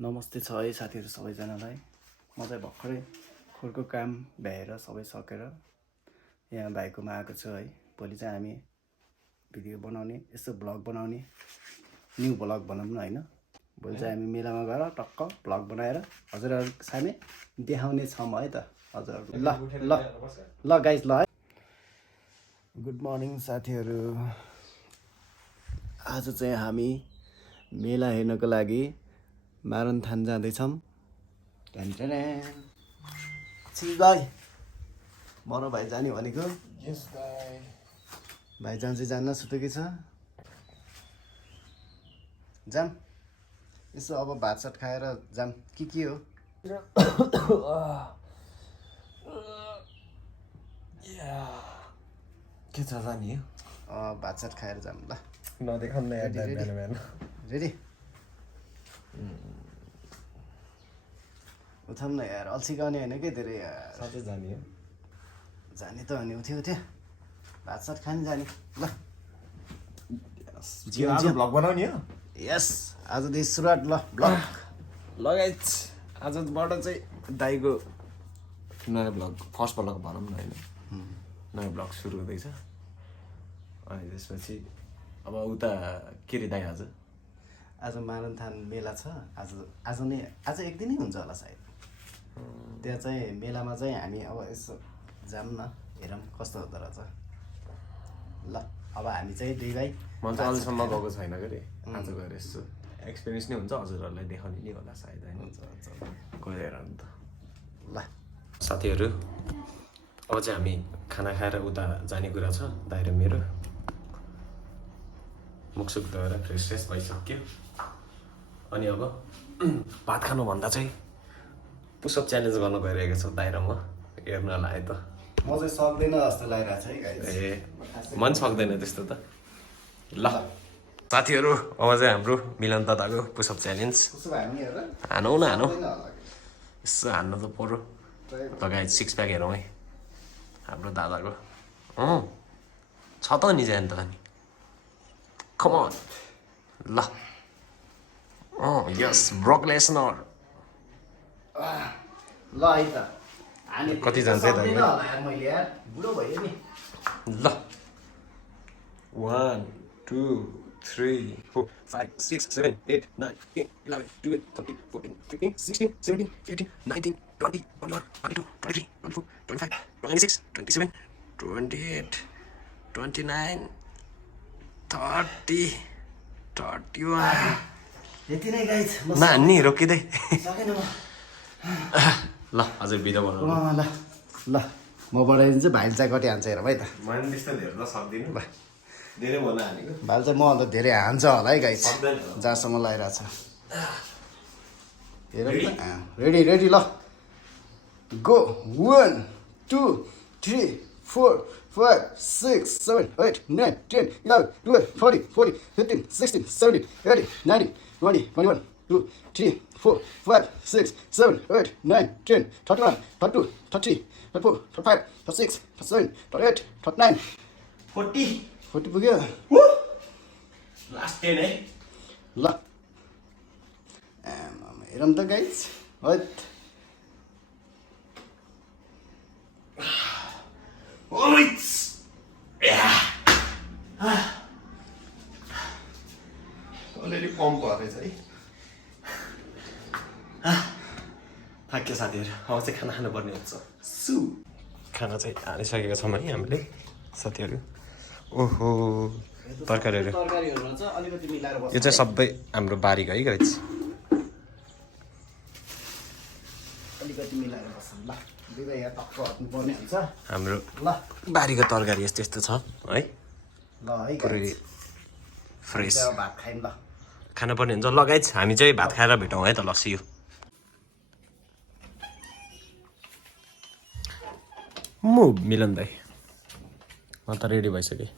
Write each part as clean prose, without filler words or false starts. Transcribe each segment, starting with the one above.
नमस्ते छ है साथीहरू सबैजनालाई। म चाहिँ भर्खरै खोरको काम भ्याएर सबै सकेर यहाँ भाइकोमा आएको छु है। भोलि चाहिँ हामी भिडियो बनाउने, यसो भ्लग बनाउने, न्यू भ्लग भनौँ न हैन। भोलि चाहिँ हामी मेलामा गएर टक्क भ्लग बनाएर हजुरहरूको सामने देखाउने छौँ है त हजुरहरू। ल ल ल गाइज ल है। गुड मर्निङ साथीहरू। आज चाहिँ हामी मेला हेर्नको लागि मारनथान जाँदैछौँ। भाइ मरो भाइ जाने भनेको। यस भाइ। भाइ जान्छ जान्न सुतेकै छ। जाम यसो अब भातसात खाएर जाम के हो। के छ जाने हो? भातसात खाएर जाम ल। नदेखाउँ न यार बिहान रेडी उठाउँ न यार। अल्छी गर्ने होइन कि धेरै यार। साथै जाने हो? जाने त अनि उठ्यो भातसात खाने जाने ल। आज भ्लग बनाउने हो? यस आजदेखि सुरुवात ल भ्लग लगाइज। आजबाट चाहिँ दाइको नयाँ भ्लग फर्स्ट भ्लग भनौँ न होइन, नयाँ भ्लग सुरु हुँदैछ। अनि त्यसपछि अब उता के रे दाइ आज मारनथान मेला छ। आज एक दिनै हुन्छ होला सायद। त्यहाँ चाहिँ मेलामा चाहिँ हामी अब यसो जाऊँ न, हेरौँ कस्तो हुँदो रहेछ ल। अब हामी चाहिँ दुई भाइ म चाहिँ अहिलेसम्म गएको छैन कि रे। आज गएर यसो एक्सपिरियन्स नै हुन्छ, हजुरहरूलाई देखाउने नै होला सायद होइन। गएर अन्त ल साथीहरू। अब चाहिँ हामी खाना खाएर उता जाने कुरा छ। दाइ र मेरो मुखसुख धोएर फ्रेस भइसक्यो। अनि अब भात खानुभन्दा चाहिँ पुसअप च्यालेन्ज गर्न गइरहेको छ दाइ र म। हेर्नलाई त म चाहिँ सक्दैन जस्तो लागिरहेको छ है गाइस। ए मन सक्दैन त्यस्तो त। ल साथीहरू अब चाहिँ हाम्रो मिलन दादाको पुसअप च्यालेन्ज हानौँ न हानौँ। यसो हान्नु त पर्यो। लगायत सिक्स प्याक हेरौँ है हाम्रो दादाको। छ त नि जान त अनि कम अन ल। यस ब्रोक लेसनर ल है त। कति जान्छ है दाइ? मैले यार बुढो भयो नि। ल 1 2 3 4 5 6 7 8 9 10 11 12 13 14 15 16 17 18 19 20 21 22 23 24 25 26 27 28 29 30 31 यति नै गाइस। नानी रोकिँदै सकेन म। ल अझै भिडियो बनाउनु। ल ल म बनाइदिन्छु। भाइले चाहिँ कति हान्छ हेरौँ है त। मैले त्यस्तो धेरै त सक्दिनँ। धेरै भन्न हानेको भाइले चाहिँ म त धेरै हान्छ होला है गाइस, जहाँसम्म लगाइरहेको छ। हेरौँ त। रेडी रेडी ल गो। 1 2 3 4 5 6 7 8 9 10 11 12 14 14 15 16 17 18 19 20 21 2 3 4 5 6 7 8 9 10 31 32 33 34 35 36 37 38 39 40 पुग्यो। लास्ट 10 है। ल हेरौँ त गाइस। हैट अलरेडी पम्प रहेछ है। थाक्यो साथीहरू। अब चाहिँ खाना खानुपर्ने हुन्छ। खाना चाहिँ हालिसकेको छौँ है हामीले साथीहरू। ओहो तरकारीहरू तरकारीहरूमा चाहिँ अलिकति मिलाएर बस्छ। यो चाहिँ सबै हाम्रो बारीको है गाइस। अलिकति मिलाएर बस्छ ल। दुई भाइ यहाँ टक्क हट्नुपर्ने हुन्छ हाम्रो ल। बारीको तरकारी यस्तो यस्तो छ है। ल है पुरै गाइस फ्रेस भात खायौँ ल। खानुपर्ने हुन्छ। ल गाइस हामी चाहिँ भात खाएर भेटौँ है त। लस्सी यो म मिलन दाई म त रेडी भइसकेँ।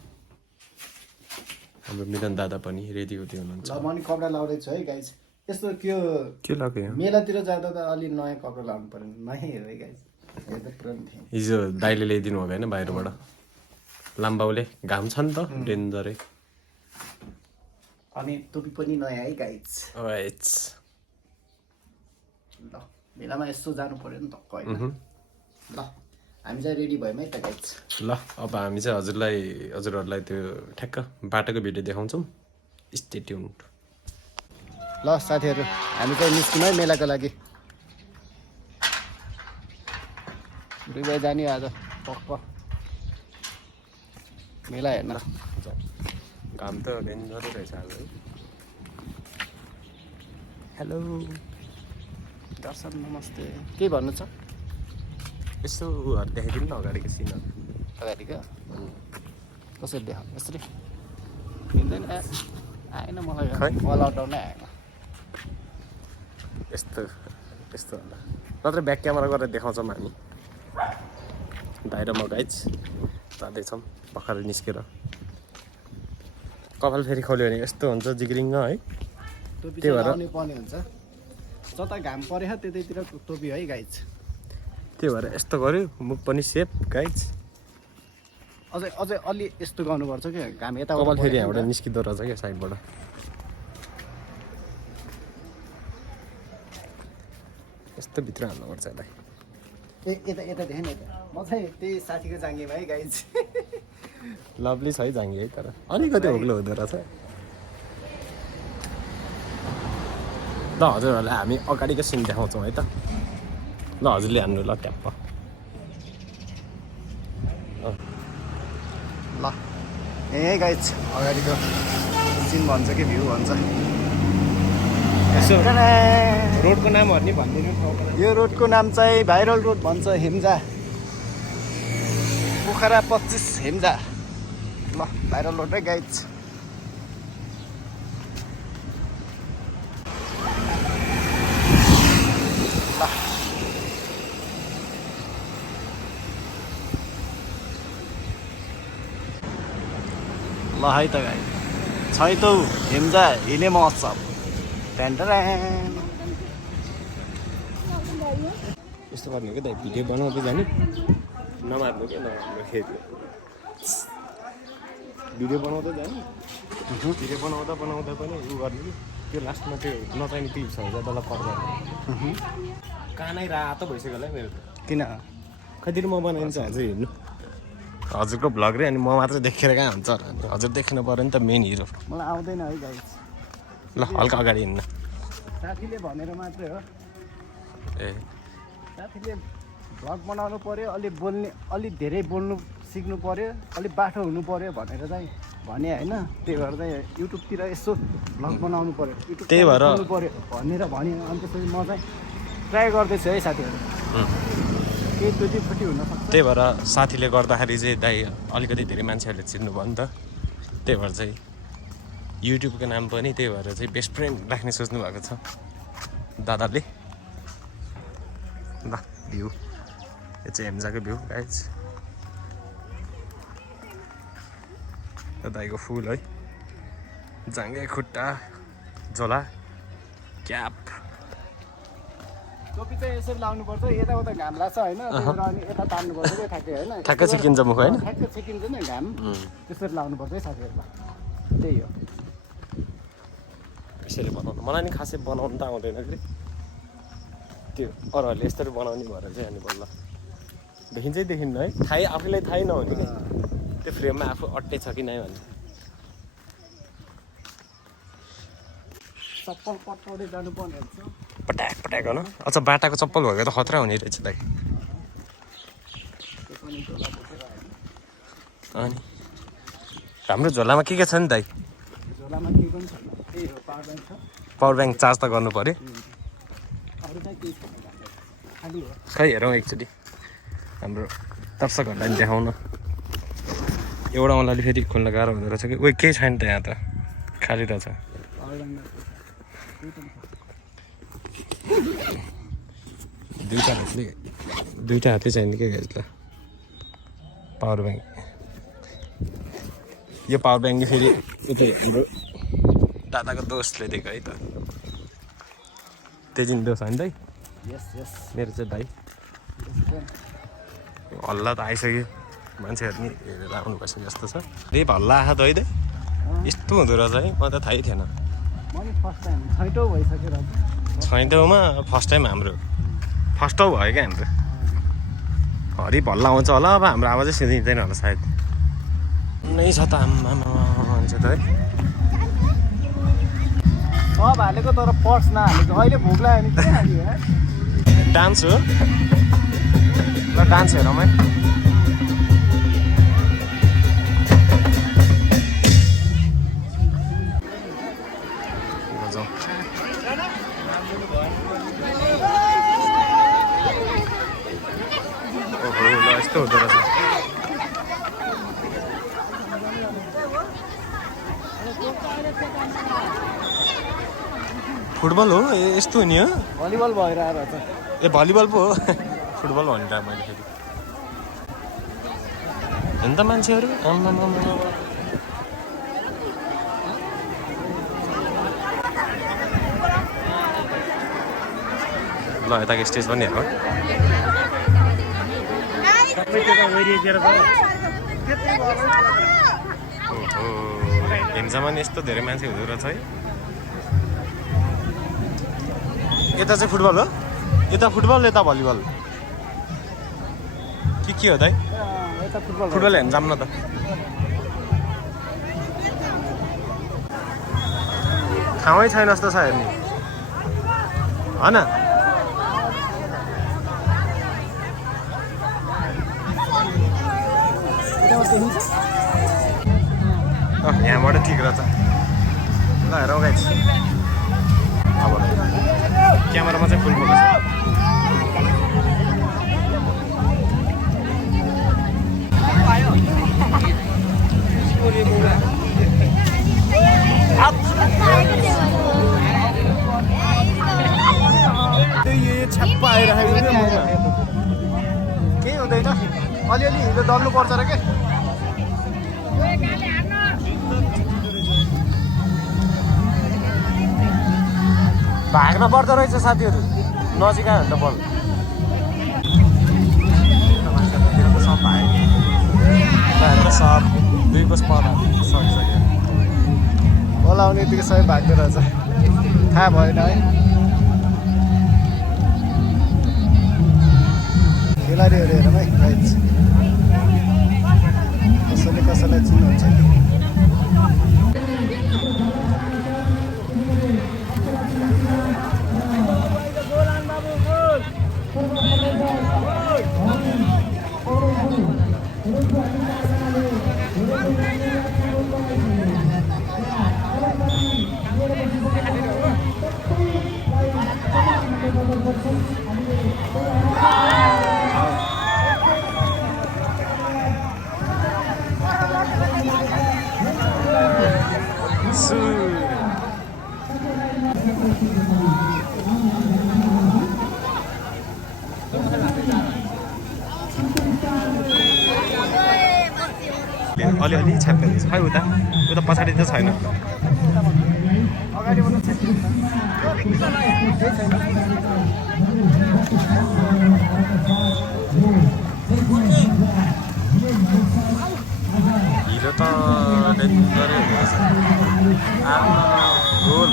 हाम्रो मिलन दादा पनि रेडी हुँदै हुनुहुन्छ। ल म नि कपडा लाउँदैछु है गाइस। यस्तो के लाग्यो? मेलातिर जाँदा त अलि नयाँ कपडा लाउनु पर्यो। नयाँ हो है गाइस। हेर्दा पुरानो थियो। हिजो दाइले ल्याइदिनु भएको होइन बाहिरबाट। लाम्बाउले घाम छ नि त डेन्जरै। अनि टोपी पनि नयाँ है गाइस। ल मेलामा यसो जानु पर्यो नि त होइन ल हामी चाहिँ रेडी भयौँ है त गाइज ल अब हामी चाहिँ हजुरहरूलाई त्यो ठ्याक्क बाटोको भिडियो देखाउँछौँ स्टे ट्युन्ड ल साथीहरू हामी चाहिँ निस्क्यौँ है मेलाको लागि 2 बजे जाने आज पक्क मेला हेर्न घाम त डेन्जरै रहेछ आज है हेलो दर्शन नमस्ते के भन्नु छ यसो देखाइदिनु न अगाडिको सिन अगाडिको कसरी देखाउनु यसरी मिल्दैन आएन मलाई अलाउटाउनै आएन यस्तो होला नत्र ब्याक क्यामेरा गरेर देखाउँछौँ हामी बाहिर म गाइज जाँदैछौँ भर्खर निस्केर कपाल फेरि खोल्यो भने यस्तो हुन्छ जिग्रिङ्ग है त्यही भएर पर्ने हुन्छ जता घाम पऱ्यो त्यतैतिर टोपी है गाइज त्यही भएर यस्तो गर्यो मुख पनि सेप गाइज अझै अलि यस्तो गर्नुपर्छ क्या घाम यता कपाल फेरि यहाँबाट निस्किँदो रहेछ क्या साइडबाट यस्तो भित्र हाल्नुपर्छ यसलाई यता देखेन यता म चाहिँ त्यही साथीको जाङ्गीमा है गाइज लभली छ है जाङ्गी है तर अलिकति होग्लो हुँदो रहेछ ल हजुरहरूलाई हामी अगाडिको सिन देखाउँछौँ है त ल हजुरले हान्नु ल ट्याप्प ल ए गाइज अगाडिको सिन भन्छ कि भ्यू भन्छ यसो रोडको नामहरू नि भनिदिनु यो रोडको नाम चाहिँ भाइरल रोड भन्छ हेम्जा पोखरा 25 हेम्जा ल भाइरल रोड है गाइज ल है त गाई छैटौँ हेम्जा हिले महोत्सव यस्तो गर्नु क्या त भिडियो बनाउँदै जाने नमार्नु क्या नराम्रो खेती भिडियो बनाउँदै जाने भिडियो बनाउँदा पनि उ गर्नु कि त्यो लास्टमा त्यो नचाहिने क्लिप्स हुन्छ त्यसलाई कट गर्नु कानै रातो भइसक्यो होला मेरो किन कतिले म बनाइन्छ हजुर हेर्नु हजुरको भ्लग रे अनि म मात्र देखेर कहाँ हुन्छ हजुर देख्नु पऱ्यो नि त मेन हिरो मलाई आउँदैन है गाइस ल हल्का अगाडि हिँड्न साथीले भनेर मात्रै हो ए साथीले भ्लग बनाउनु पर्यो अलि धेरै बोल्नु सिक्नु पर्यो अलि बाठो हुनु पर्यो भनेर चाहिँ भने होइन त्यही भएर चाहिँ युट्युबतिर यसो भ्लग बनाउनु पर्यो त्यही भएर पर्यो भनेर भन्यो अनि त्यसपछि म चाहिँ ट्राई गर्दैछु है साथीहरू केही त्रुटि हुनसक्छ त्यही भएर साथीले गर्दाखेरि चाहिँ दाइ अलिकति धेरै मान्छेहरूले चिन्नुभयो नि त त्यही भएर चाहिँ युट्युबको नाम पनि त्यही भएर चाहिँ बेस्ट फ्रेन्ड राख्ने सोच्नु भएको छ दादाले ल भ्यू यो चाहिँ हेम्जाको भ्यू गाइज दाइको फुल है जाङ्गे खुट्टा झोला क्याप टोपी चाहिँ यसरी लाउनुपर्छ यताउता घाम लाग्छ होइन अनि यता तान्नुपर्छ क्या ठ्याक्कै होइन ठ्याक्कै छेकिन्छ मुख होइन ठ्याक्कै छेकिन्छ नि घाम त्यसरी लाउनुपर्छ है साथीहरूलाई त्यही हो यसरी बनाउनु मलाई नि खासै बनाउनु त आउँदैन कि त्यो अरूहरूले यस्तरी बनाउने भएर चाहिँ अनि बल्ल देखिन्न है आफूलाई थाहै नहुने क्या त्यो फ्रेममा आफू अट्टै छ कि नै भन्ने चप्पल पट्टाउँदै जानुपर्ने हुन्छ पट्याक गर्न अच्छा बाटाको चप्पल भएको त खतरा हुने रहेछ दाइ अनि हाम्रो झोलामा के छ नि दाइ झोलामा के पनि छैन त्यही हो पावर ब्याङ्क चार्ज त गर्नु पऱ्यो अरू चाहिँ केही छैन खालि हो खै हेरौँ एकचोटि हाम्रो दर्शकहरूलाई पनि देखाउन एउटा औँलाले फेरि खोल्न गाह्रो हुँदो रहेछ कि उयो केही छैन त यहाँ त खाली रहेछ दुईवटा हातै चाहिने के यसलाई पावर ब्याङ्क यो पावर ब्याङ्क फेरि उतै हाम्रो दादाको दोस्तले दिएको है त तेजिन दोस्त होइन दाइ मेरो चाहिँ दाइ हल्ला त आइसक्यो मान्छेहरू नि हेरेर आउनुपर्छ जस्तो छ रेप हल्ला आएको त है यस्तो हुँदो रहेछ है मलाई त थाहै थिएन म नि फर्स्ट टाइम छैटौँ भइसक्यो छैटौँमा फर्स्ट टाइम हाम्रो फर्स्ट भयो क्या हाम्रो हरि भल्ला आउँछ होला अब हाम्रो आवाजै सुनिँदैन होला सायद नै छ त आम्मा मान्छे त है अब हालेको तर पर्स नहालेको अहिले भोक लाग्यो भने के हाल्यो डान्स हो ल डान्स हेरौँ है ओहो ल यस्तो हुँदो रहेछ फुटबल हो यस्तो हो नि हो भलिबल भएर आएर छ ए भलिबल पो हो फुटबल भनेर मैले फेरि हेर्नु त मान्छेहरू ल यताको स्टेज पनि हेरौँ हिमजामा नि यस्तो धेरै मान्छे हुँदो रहेछ है यता चाहिँ फुटबल हो यता फुटबल यता भलिबल के हो दाइ फुटबल हेर्नु जाऊँ न त ठाउँै छैन जस्तो छ हेर्ने होइन यहाँबाट ठिक रहेछ ल हेरौँ गाइस अब क्यामेरामा चाहिँ फुल फोकस छ्याप्पा आइरहेको क्या मुखमा केही हुँदैन अलिअलि हिजो डल्नुपर्छ र के भाग्न पर्दो रहेछ साथीहरू नजिक आयो भने त बल सब भाग्यो सब 2 बज पर्दा सकिसक्यो बल आउने यतिकै सबै भाग्दो रहेछ थाहा भएन है खेलाडीहरू हेरौँ है गाइस कसैले कसैलाई चिन्नुहुन्छ कि अलिअलि छ्याप्पै खै उता पछाडि त छैन हिलो त डेन्जरै हुँदो रहेछ गोल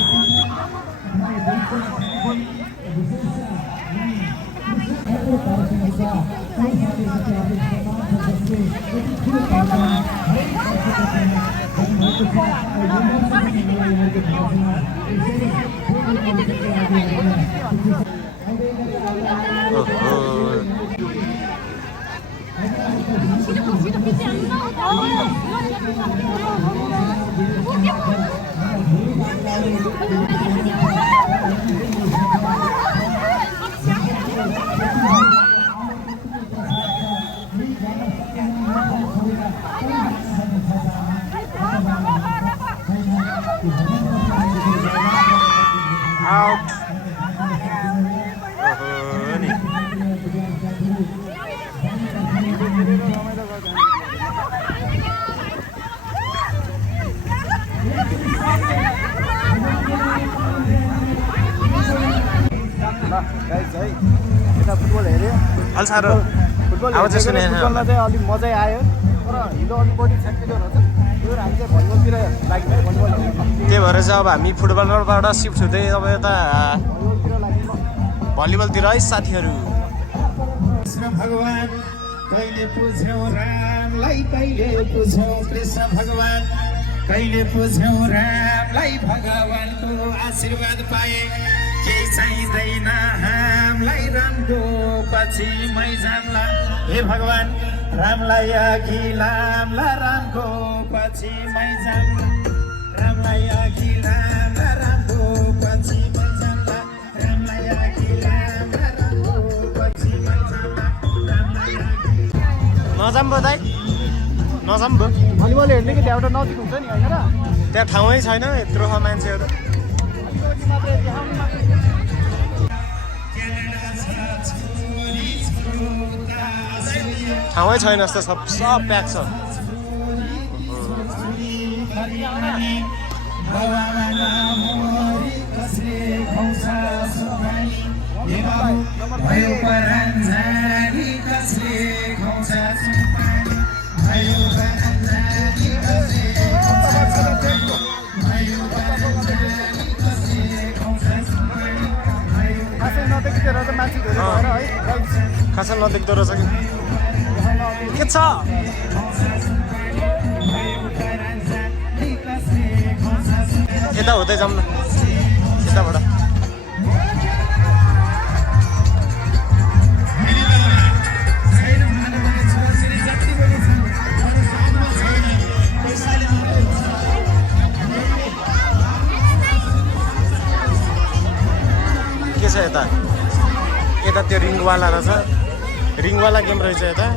out. गाइस है यता फुटबल हेऱ्यो अलि साह्रो फुटबल फुटबलमा चाहिँ अलिक मजै आयो तर हिलो अलिक बढी छ्याक्किलो रहेछ यो हामी चाहिँ भलिबलतिर लाग्यो है भलिबल त्यही भएर चाहिँ अब हामी फुटबलबाट सिफ्ट हुँदै अब यता भलिबलतिर है साथीहरू कृष्ण भगवान कहिले पुज्यौ रामलाई कहिले पुज्यौ कृष्ण भगवान कहिले पुज्यौ रामलाई भगवानको आशीर्वाद पाए केही चाहिँदैन हामीलाई रामको पछि मै जाम्ला हे भगवान रामलाई अघि लामला रामको पछि मै जाम्ला रामलाई अघि लामला रामको पछि मै जाम्ला रामलाई अघि लामला रामको पछि मै जाम्ला रामलाई अघि नजाम दाइ नजाम भयो भलिबल हेर्ने कि त्यहाँबाट नजिक हुन्छ नि होइन र त्यहाँ ठाउँै छैन यत्रो मान्छेहरू ठाउँै छैन जस्तो सब प्याक छ नदेख्दो रहेछ मान्छे धेरै भएर है खासै नदेख्दो रहेछ कि के छ यता हुँदै जाऊँ न यताबाट के छ यता यता त्यो रिङवाला रहेछ रिङवाला गेम रहेछ यता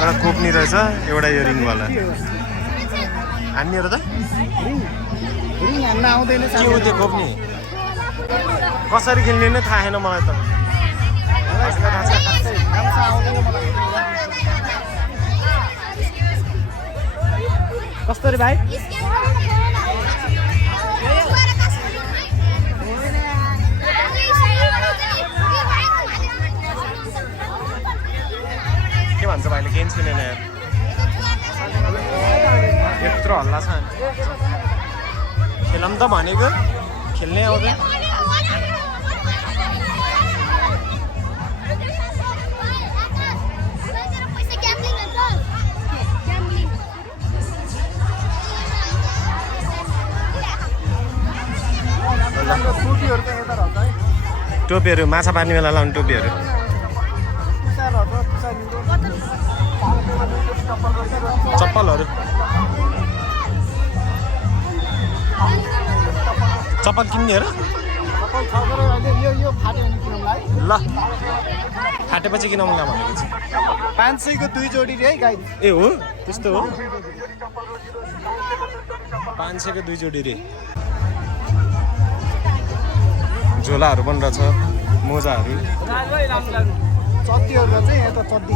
एउटा कोप्नी रहेछ एउटा यो रिङवाला हान्नेहरू त रिङ हान्न आउँदैन के हो त्यो कोप्नी कसरी खेल्ने नै थाहा छैन मलाई त कस्तो रे भाइ के भन्छ भाइले गेम छैन यार यत्रो हल्ला छ खेलौँ त भनेको खेल्नै आउँदैन टोपीहरू माछा पार्ने बेला लाउने टोपीहरू चप्पलहरू चप्पल किन्ने र ल फाटेपछि किनौँला भनेपछि 500 को 2 जोडी रे गाई ए हो त्यस्तो हो 500 को 2 जोडी रे झोलाहरू पनि रहेछ मोजाहरू चड्डीहरू चाहिँ यता चड्डी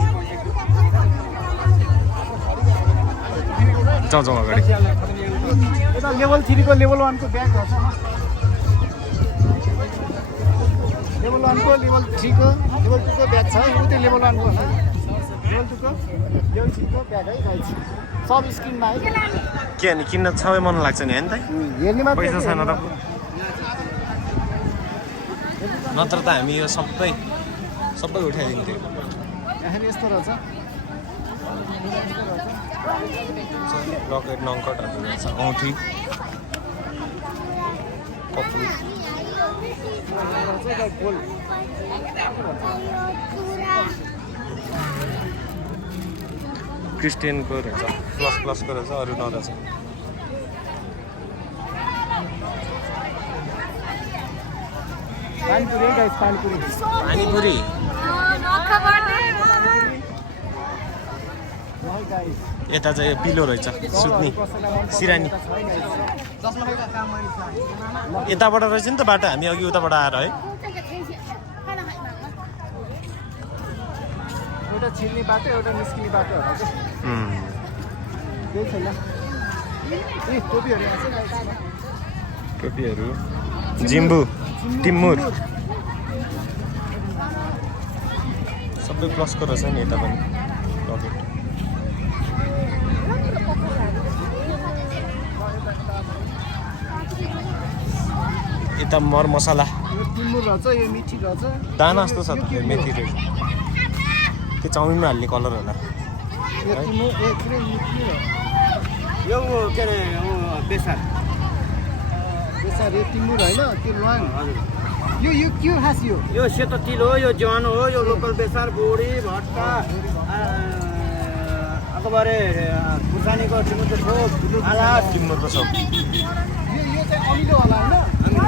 जाउँ अगाडि यता लेभल 3 को लेभल 1 को ब्यागहरू छ लेभल 1 को लेभल 3 को लेभल 2 को ब्याग छ उ त्यो लेभल 1 को हो लेभल 2 को लेभल 3 को ब्याग है गाइस सब स्क्रिनमा है के अनि किन्न सबै मन लाग्छ नि हैन त हेर्ने मात्र पैसा छैन र नत्र त हामी यो सबै उठाइदिन्थ्यो यहाँ यस्तो रहेछ रकेट नङ्कटहरू रहेछ औँठी कपुर क्रिस्टियनको रहेछ प्लसको रहेछ अरू नरहेछ पानीपुरी है गाइस पानीपुरी यता चाहिँ यो पिलो रहेछ सुत्ने सिरानी यताबाट रहेछ नि त बाटो हामी अघि उताबाट आएर है एउटा छिर्ने बाटो एउटा निस्किने बाटो हो केही छैन ए टोपीहरू जिम्बु टिम्मुर सबै प्लसको रहेछ नि यता पनि यता मर मसला यो तिम्रो रहेछ यो मिठी रहेछ दाना जस्तो छ त मेथी रहेछ त्यो चाउमिनमा हाल्ने कलर होला यो तिम्रो यो के अरे बेसार बेसार यो तिम्रो होइन त्यो ल्वाङ यो के खास यो सेतो तिल हो यो ज्वानो हो यो लोकल बेसार बोडी भट्टा अकबारे खुर्सानीको टिमुरको छोप आला टिमुरको छोप यो चाहिँ अमिलो होला होइन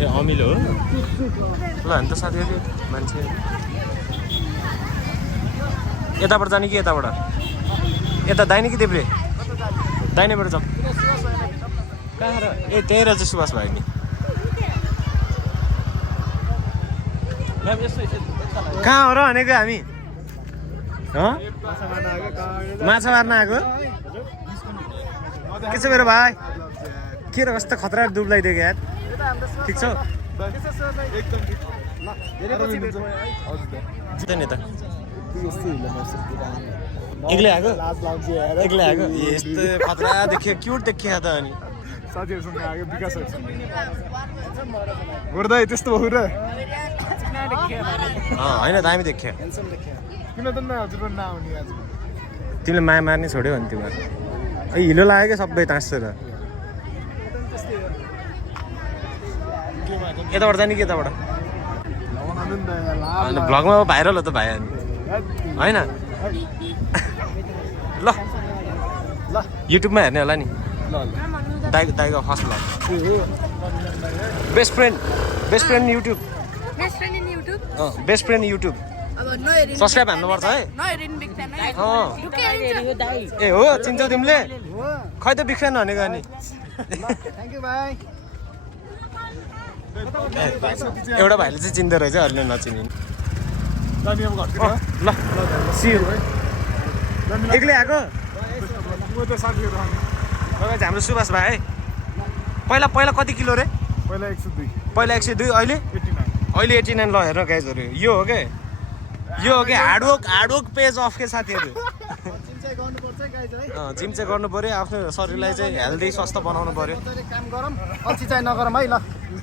ए अमिलो हो ल हामी त साथीहरू मान्छे यताबाट जाने कि यताबाट यता दाहिने कि देब्रे दाहिनेबाट जाउँ कहाँ र ए त्यहीँ रहेछ सुभाष भाइ नि कहाँ हो र भनेको हामी माछा मार्न आएको के छ मेरो भाइ के र कस्तो खतरा डुब लगाइदिएको यार ठिक छ नि त एक्लै आएको एक्लै आएको यस्तो खतरा देखियो क्युट देखियो त अनि साथीहरूसँग आएको विकासहरूसँग गर्दा त्यस्तो हो र होइन दामी देखियो किन त हजुर नआउने आज तिमीले माया मार्ने छोड्यो भने तिमीहरू हिलो लाग्यो क्या सबै ताँसेर यताबाट जाने कि यताबाट भ्लगमा भाइरल हो त भाइ अनि होइन ल ल युट्युबमा हेर्ने होला नि दाइको first vlog best friend YouTube best friend YouTube subscribe हान्नुपर्छ है ए हो चिन्छौ तिमीले खै त बिग फ्यान भनेको अनि थ्याङ्क यू भाइ एउटा भाइले चाहिँ चिन्दो रहेछ अरूले नचिनिन् ल सियु एक्लै आएको हाम्रो सुभाष भाइ पहिला पहिला कति किलो रे पहिला 102 अहिले 89 ल हेर गाइजहरू यो हो के हार्डवर्क पेज अफ के साथीहरू जिम चाहिँ गर्नु पर्यो आफ्नो शरीरलाई चाहिँ हेल्दी स्वस्थ बनाउनु पर्यो काम गरौँ अल्छी चाहिँ नगरौँ है ल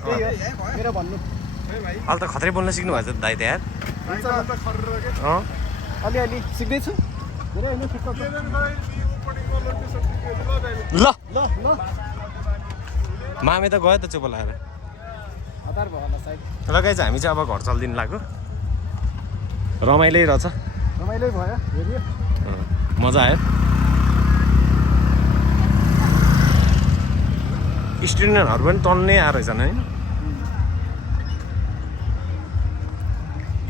त्यही हो मेरो भन्नु अहिले त खत्रै बोल्न सिक्नु भएको छ दाइ त यार अलिअलि सिक्दैछु ल मामे त गयो त चुप लगाएर हतार भयो होला सायद लगाइ चाहिँ हामी चाहिँ अब घर चल्दिनु लाग्यो रमाइलै रहेछ रमाइलै भयो हेऱ्यो मजा आयो स्टुडेन्टहरू पनि तन्नै आएर रहेछन् होइन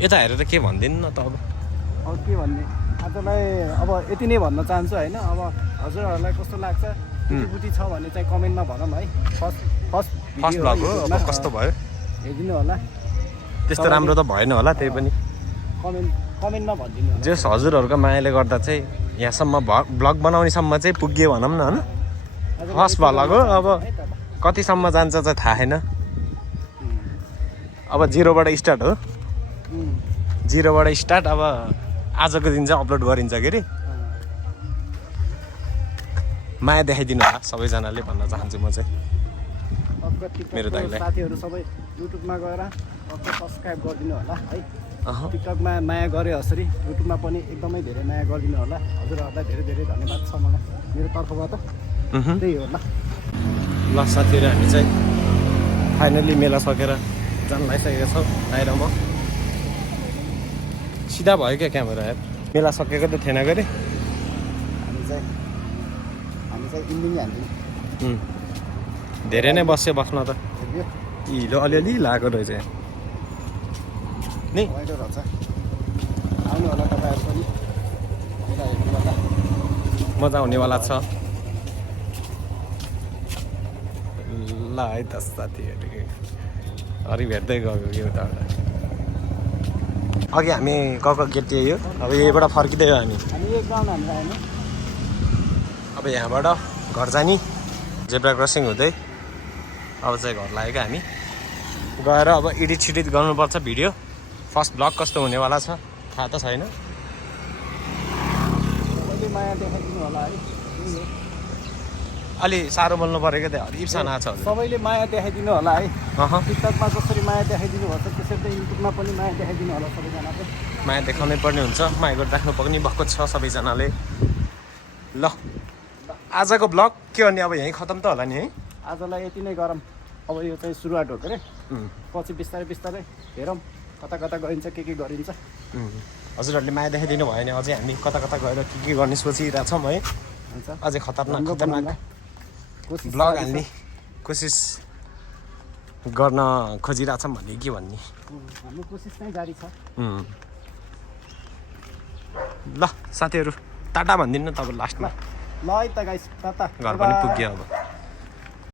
यता हेरेर के भनिदिनु न त अब के भन्ने आजलाई अब यति नै भन्न चाहन्छु होइन अब हजुरहरूलाई कस्तो लाग्छ बुद्धि छ भने चाहिँ कमेन्टमा भनौँ है फर्स्ट भ्लग हो अब कस्तो भयो हेरिदिनु होला त्यस्तो राम्रो त भएन होला त्यही पनि कमेन्टमा भनिदिनु होला जस हजुरहरूको मायाले गर्दा चाहिँ यहाँसम्म भ्लग बनाउनेसम्म चाहिँ पुग्यो भनौँ न होइन फर्स्ट भ्लग हो अब कतिसम्म जान्छ चाहिँ थाहा छैन अब जिरोबाट स्टार्ट हो जिरोबाट स्टार्ट अब आजको दिन चाहिँ अपलोड गरिन्छ के अरे माया देखाइदिनु होला सबैजनाले भन्न चाहन्छु म चाहिँ मेरो दाइलाई साथीहरू सबै युट्युबमा गएर सब्सक्राइब गरिदिनु होला है टिकटकमा माया गरे यसरी युट्युबमा पनि एकदमै धेरै माया गरिदिनु होला हजुरहरूलाई धेरै धेरै धन्यवाद छ मलाई मेरो तर्फबाट त्यही हो ल साथीहरू हामी चाहिँ फाइनल्ली मेला सकेर जान लागिसकेका छौँ आएर म सिधा भयो क्या क्यामेरा यार मेला सकेको त थिएन गरे हामी चाहिँ इन्डिङ हाल्छौँ धेरै नै बस्यो बस्न त हिलो अलिअलि लागेको रहेछ नि रहेछ आउनु होला तपाईँहरू पनि मजा आउनेवाला छ ल है त साथीहरू अरू भेट्दै गएको कि उताबाट अघि हामी गएको गेट यही हो अब यहीबाट फर्किँदै हो हामी अब यहाँबाट घर जाने जेब्रा क्रसिङ हुँदै अब चाहिँ घर लागेको हामी गएर अब एडिट सिडिट गर्नुपर्छ भिडियो फर्स्ट भ्लग कस्तो हुनेवाला छ थाहा त छैन माया देखाइदिनु होला है। अलि साह्रो बोल्नु पऱ्यो क्या त्यो इप्साना छ भने सबैले माया देखाइदिनु होला है। अह टिकटकमा जसरी माया देखाइदिनु पर्छ त्यसरी चाहिँ युट्युबमा पनि माया देखाइदिनु होला सबैजनाले। माया देखाउनै पर्ने हुन्छ, माया गरिराख्नु पनि भएको छ सबैजनाले। ल आजको ब्लग के गर्ने अब यहीँ खतम त होला नि है। आजलाई यति नै गरौँ, अब यो चाहिँ सुरुवात हो के अरे। पछि बिस्तारै बिस्तारै हेरौँ कता कता गइन्छ के गरिन्छ। हजुरहरूले माया देखाइदिनु भयो भने अझै हामी कता कता गएर के गर्ने सोचिरहेछौँ है। हुन्छ अझै खतरनाक खतरनाक कोसिस ब्लग हाल्ने कोसिस गर्न खोजिरहेछौँ भन्ने के भन्ने। हाम्रो कोसिस नै जारी छ। ल साथीहरू टाटा भनिदिनु न तपाईँ लास्टमा। ल है त गाइस टाटा। घर पनि पुग्यो अब।